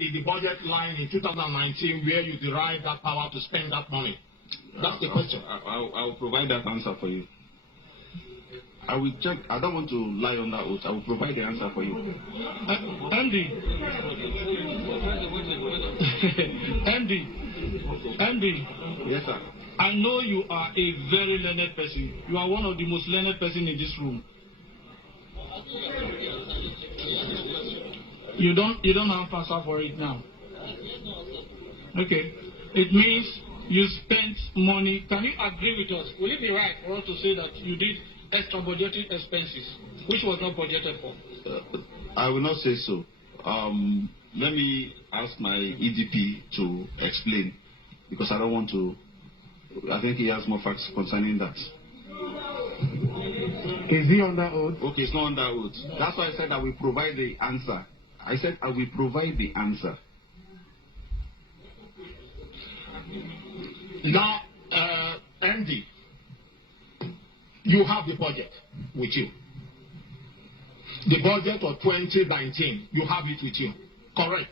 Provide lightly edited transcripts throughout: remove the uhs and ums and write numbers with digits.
is the budget line in 2019 where you derive that power to spend that money? That's the question. I will provide that answer for you. I will check. I don't want to lie on that oath. I will provide the answer for you. MD. MD. Yes, sir. I know you are a very learned person. You are one of the most learned person in this room. You don't have answer for it now. Okay. It means you spent money. Can you agree with us? Will it be right for us to say that you did extra budgeted expenses, which was not budgeted for? I will not say so. Let me ask my EDP to explain, because I don't want to. I think he has more facts concerning that. Is he on that oath? Okay, it's not on that oath. That's why I said I will provide the answer. I said I will provide the answer. Now, Andy, you have the budget with you. The budget of 2019, you have it with you. Correct?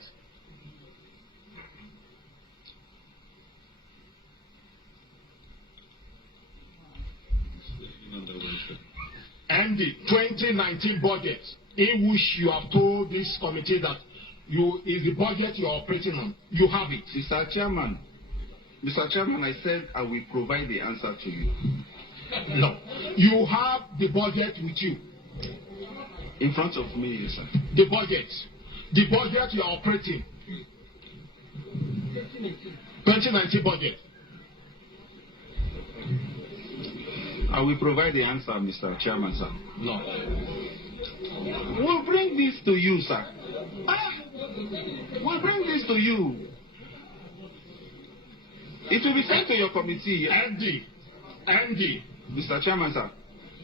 And the 2019 budget, in which you have told this committee that is the budget you are operating on, you have it. Mr. Chairman, I said I will provide the answer to you. No, you have the budget with you. In front of me, yes, sir. The budget you are operating. 2019 budget. I will provide the answer, Mr. Chairman, sir. No. We'll bring this to you, sir. We'll bring this to you. It will be sent to your committee. Andy. Mr. Chairman, sir.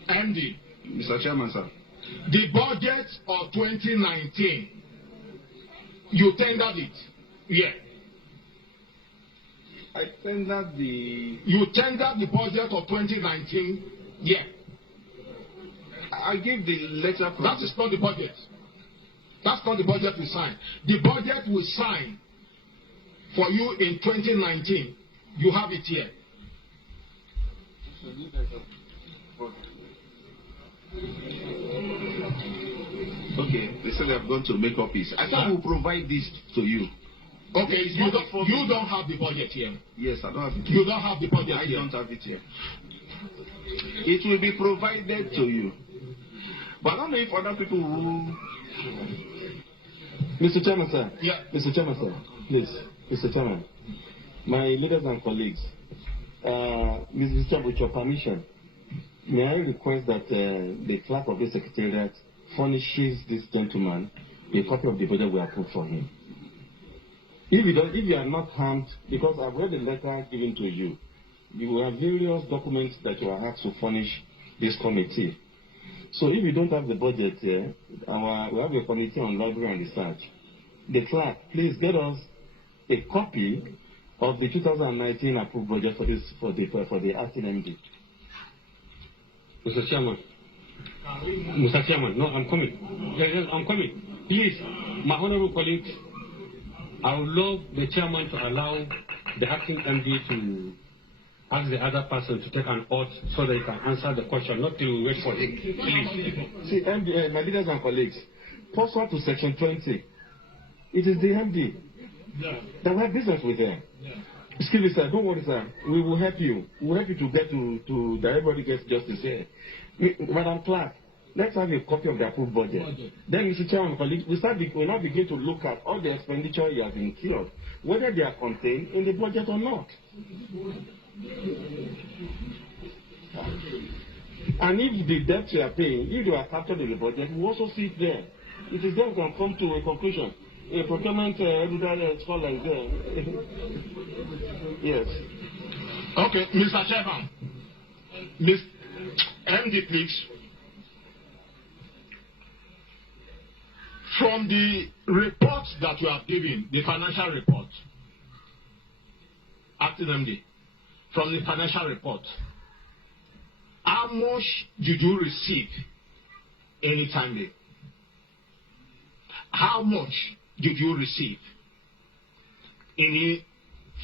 Andy. Mr. Chairman, sir. The budget of 2019, you tendered it. Yeah. I tendered the... You tendered the budget of 2019. Yeah. I gave the letter... That is not the budget. That's not the budget we signed. The budget we signed for you in 2019. You have it here. Okay, they said they have gone to make copies. I thought we'll provide this to you. Okay, you don't have the budget here. Yes, I don't have it. You don't have the budget I here. don't have it here. It will be provided to you. But I don't know if other people will... Mr. Chairman, sir. Yeah. Mr. Chairman, sir. Please, Mr. Chairman. My leaders and colleagues, Mr. Chairman, with your permission, may I request that the clerk of the secretariat furnishes this gentleman a copy of the budget we approved for him. If you are not harmed, because I've read the letter given to you, you have various documents that you are asked to furnish this committee. So if you don't have the budget here, we have a committee on library and research. The clerk, please get us a copy of the 2019 approved budget for the acting MD. Mr. Chairman. Mr. Chairman, no, I'm coming. Yes, I'm coming. Please, my honorable colleagues, I would love the chairman to allow the acting MD to ask the other person to take an oath so they can answer the question, not to wait for him. Please. See, MD, my leaders and colleagues, pursuant to Section 20, it is the MD that we have business with them. Excuse me, sir. Don't worry, sir. We will help you. We will help you to get to that everybody gets justice here. Madam Clerk, let's have a copy of the approved budget. Then, Mr. Chairman, colleagues, we now begin to look at all the expenditure you have incurred, whether they are contained in the budget or not. And if the debts you are paying, if they are captured in the budget, we also see it there. It is then we can come to a conclusion. A procurement scholar is there. Yes. Okay, Mr. Chairman. Ms. MD, please. From the report that you have given, the financial report, acting MD, from the financial report, how much did you receive anytime there? How much did you receive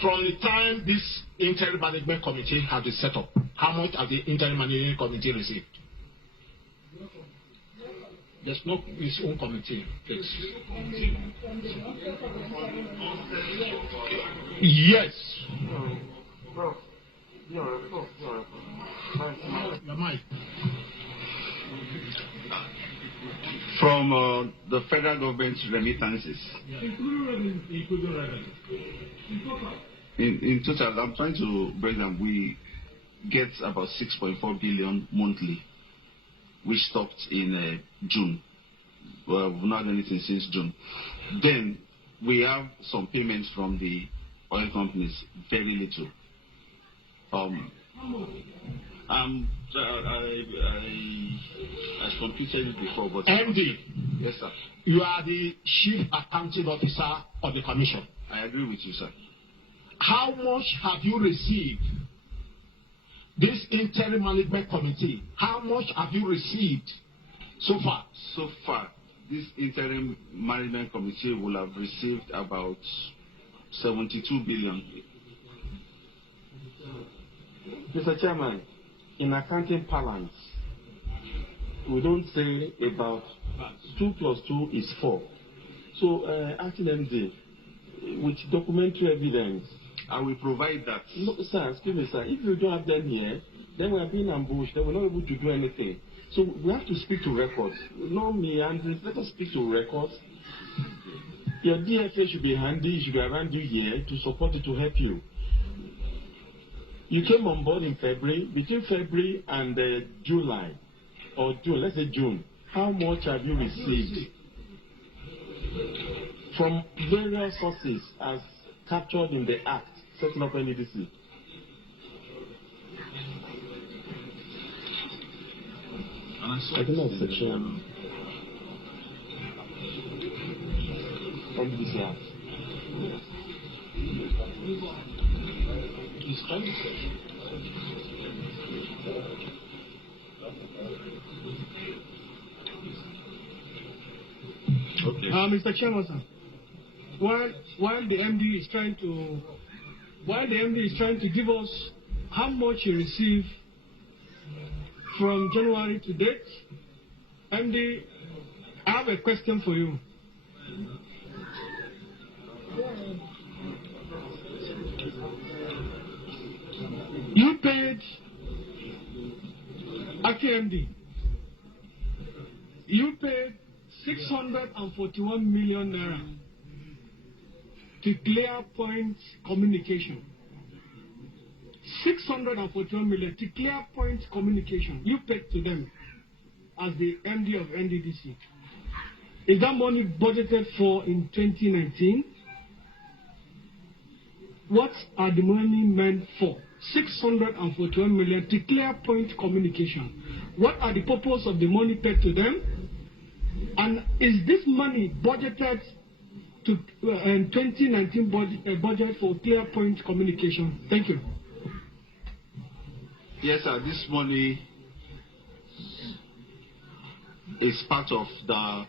from the time this interim management committee has been set up, how much has the interim management committee received? There's no its own committee. Yes. Your mic. From the federal government's remittances. Including revenue. In total, I'm trying to break down. We get about 6.4 billion monthly, which stopped in June. Well, we've not done anything since June. Then we have some payments from the oil companies, very little. I computed it before, but MD. Yes, sir. You are the chief accounting officer of the commission. I agree with you, sir. How much have you received? This interim management committee, how much have you received so far? So far, this interim management committee will have received about 72 billion. Mr. Chairman, in accounting parlance, we don't say about 2 plus 2 is 4. So, acting MD, with documentary evidence, I will provide that. No, sir, excuse me, sir. If you don't have them here, then we are being ambushed. Then we're not able to do anything. So we have to speak to records. No me, and let us speak to records. Your DFA should be handy. It should be around you here to support it, to help you. You came on board in February. Between February and July, or June, let's say June, how much have you received from various sources as captured in the Act setting up NEDC? I don't know the section. NEDC Act. Okay. Mr. Chairman, sir, while the MD is trying to give us how much he received from January to date, MD, I have a question for you. You paid MD. You paid 641 million naira to ClearPoint Communication. 641 million to ClearPoint Communication. You paid to them as the MD of NDDC. Is that money budgeted for in 2019? What are the money meant for? 641 million to ClearPoint Communication. What are the purpose of the money paid to them? And is this money budgeted to 2019 budget for ClearPoint Communication? Thank you. Yes, sir. This money is part of the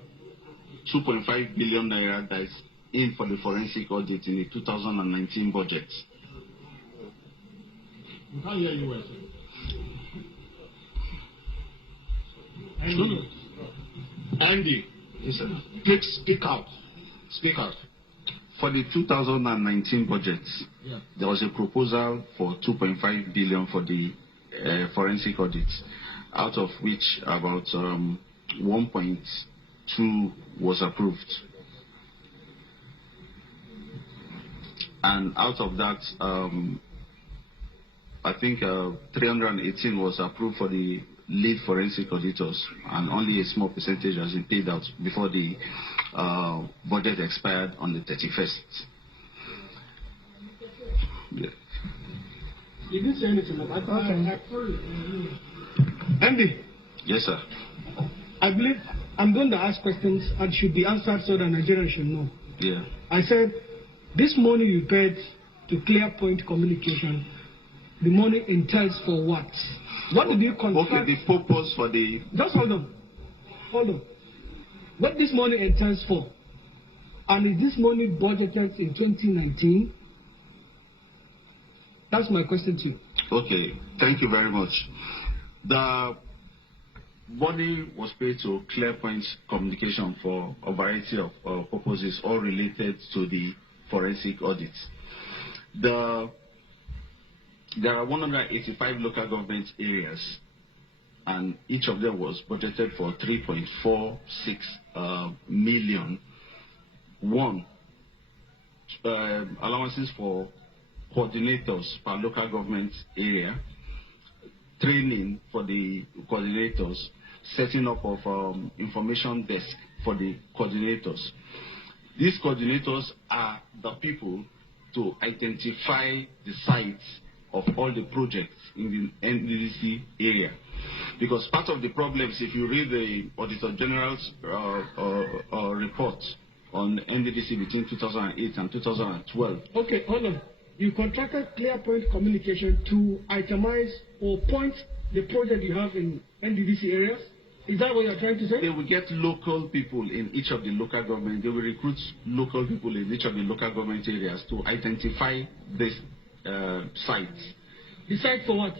2.5 billion naira that is in for the forensic audit in the 2019 budget. We can't hear you well. Andy, Yes, sir. please speak out. Speak out. For the 2019 budget, Yeah. there was a proposal for 2.5 billion for the forensic audit, out of which about 1.2 was approved. And out of that, I think 318 was approved for the lead forensic auditors, and only a small percentage has been paid out before the budget expired on the 31st. Yeah. You didn't say anything about that. Andy, Yes, sir. I believe I'm going to ask questions and should be answered so that Nigerians should know. Yeah. I said, this money you paid to ClearPoint Communication, the money entails for what? What did you contract? Okay, the purpose for the... Just hold on. Hold on. What this money entails for? And is this money budgeted in 2019? That's my question to you. Okay, thank you very much. The money was paid to ClearPoint Communication for a variety of purposes, all related to the forensic audit. There are 185 local government areas, and each of them was budgeted for 3.46 million. One, allowances for coordinators per local government area, training for the coordinators, setting up of information desk for the coordinators. These coordinators are the people to identify the sites of all the projects in the NDDC area. Because part of the problems, if you read the Auditor General's report on NDDC between 2008 and 2012. Okay, hold on. You contracted ClearPoint Communication to itemize or point the project you have in NDDC areas? Is that what you're trying to say? They will get local people in each of the local government. They will recruit local people in each of the local government areas to identify these sites. The site for what?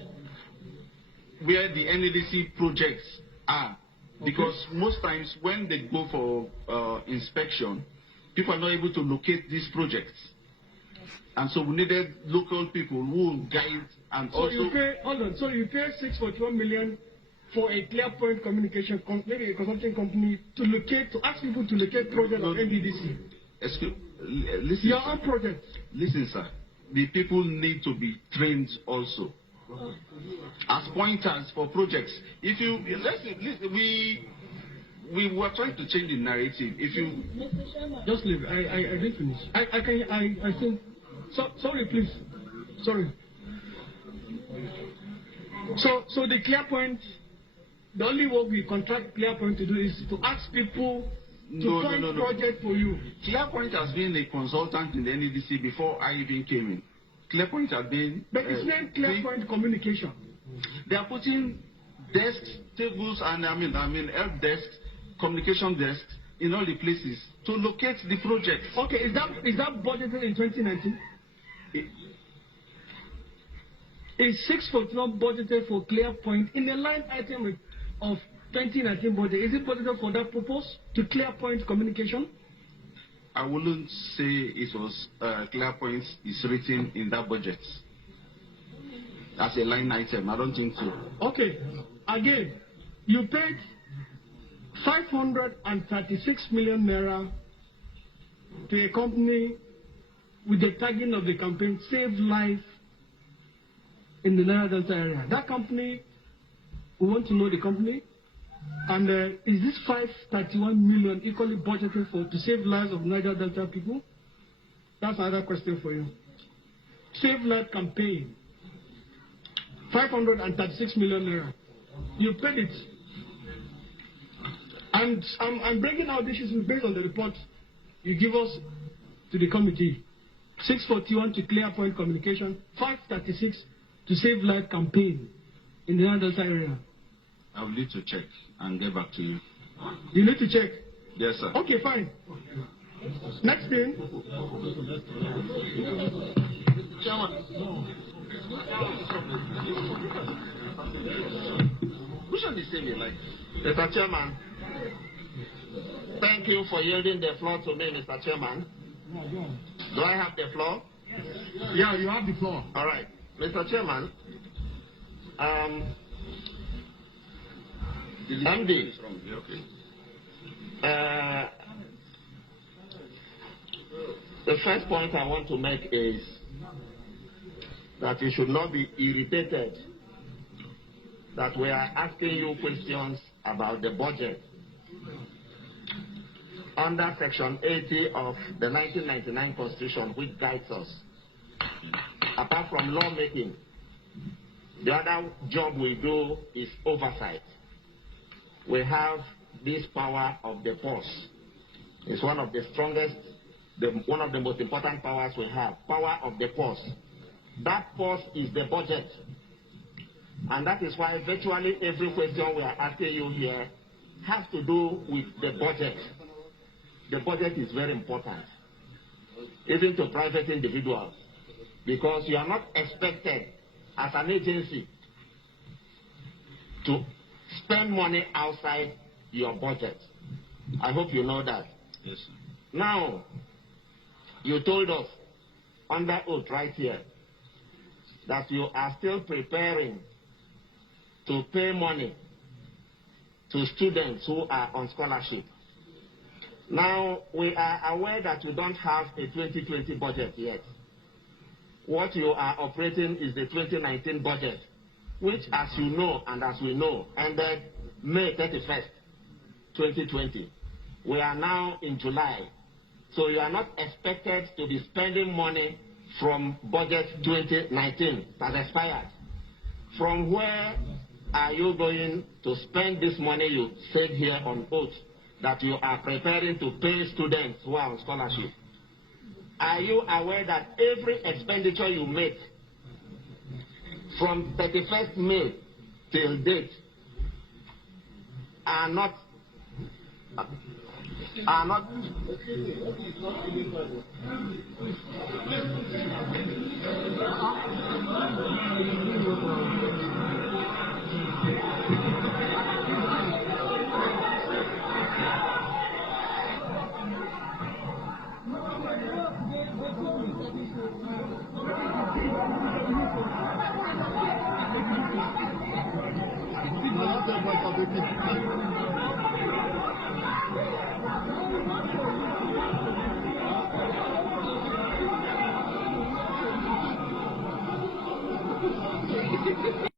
Where the NDDC projects are. Okay. Because most times when they go for inspection, people are not able to locate these projects. And so we needed local people who will guide and so also... You pay, hold on, so you pay 6.1 million for a ClearPoint Communication, maybe a consulting company, to ask people to locate projects of NDDC. Listen, Your own project. Listen, sir. The people need to be trained also. As pointers for projects. If you listen, we were trying to change the narrative. If you just leave, I didn't finish. I think. Sorry, please. Sorry. So the ClearPoint, the only work we contract ClearPoint to do is to ask people to find project for you. ClearPoint has been a consultant in the NEDC before I even came in. ClearPoint has been... But it's named ClearPoint Communication. They are putting desks, tables, and help desks, communication desks in all the places to locate the project. Okay, is that budgeted in 2019? Is 641 budgeted for ClearPoint in the line item of 2019 budget? Is it budgeted for that purpose to ClearPoint Communication? I wouldn't say it was ClearPoint is written in that budget as a line item. I don't think so. Okay. Again, you paid 536 million naira to a company with the tagging of the campaign Save Life in the Niger Delta area. That company, we want to know the company. And is this 531 million equally budgeted to save lives of Niger Delta people? That's another question for you. Save Life campaign, 536 million naira. You paid it. And I'm bringing out this issue based on the report you give us to the committee. 641 to ClearPoint Communication, 536 to Save Life campaign in the Niger Delta area. I will need to check and get back to you. You need to check? Yes, sir. Okay, fine. Next thing. Chairman. Which one is saving life? Mr. Chairman, thank you for yielding the floor to me, Mr. Chairman. Do I have the floor? Yeah, you have the floor. All right. Mr. Chairman, MD, the first point I want to make is that you should not be irritated that we are asking you questions about the budget under Section 80 of the 1999 Constitution, which guides us. Apart from lawmaking, the other job we do is oversight. We have this power of the purse. It's one of the strongest, one of the most important powers we have, power of the purse. That purse is the budget. And that is why virtually every question we are asking you here has to do with the budget. The budget is very important, even to private individuals. because you are not expected as an agency to spend money outside your budget. I hope you know that. Yes, sir. Now, you told us under oath right here that you are still preparing to pay money to students who are on scholarship. Now, we are aware that you don't have a 2020 budget yet. What you are operating is the 2019 budget, which, as you know and as we know, ended May 31st, 2020. We are now in July. So you are not expected to be spending money from budget 2019 that expired. From where are you going to spend this money you said here on oath that you are preparing to pay students who are on scholarship? Are you aware that every expenditure you make from 31st May till date are not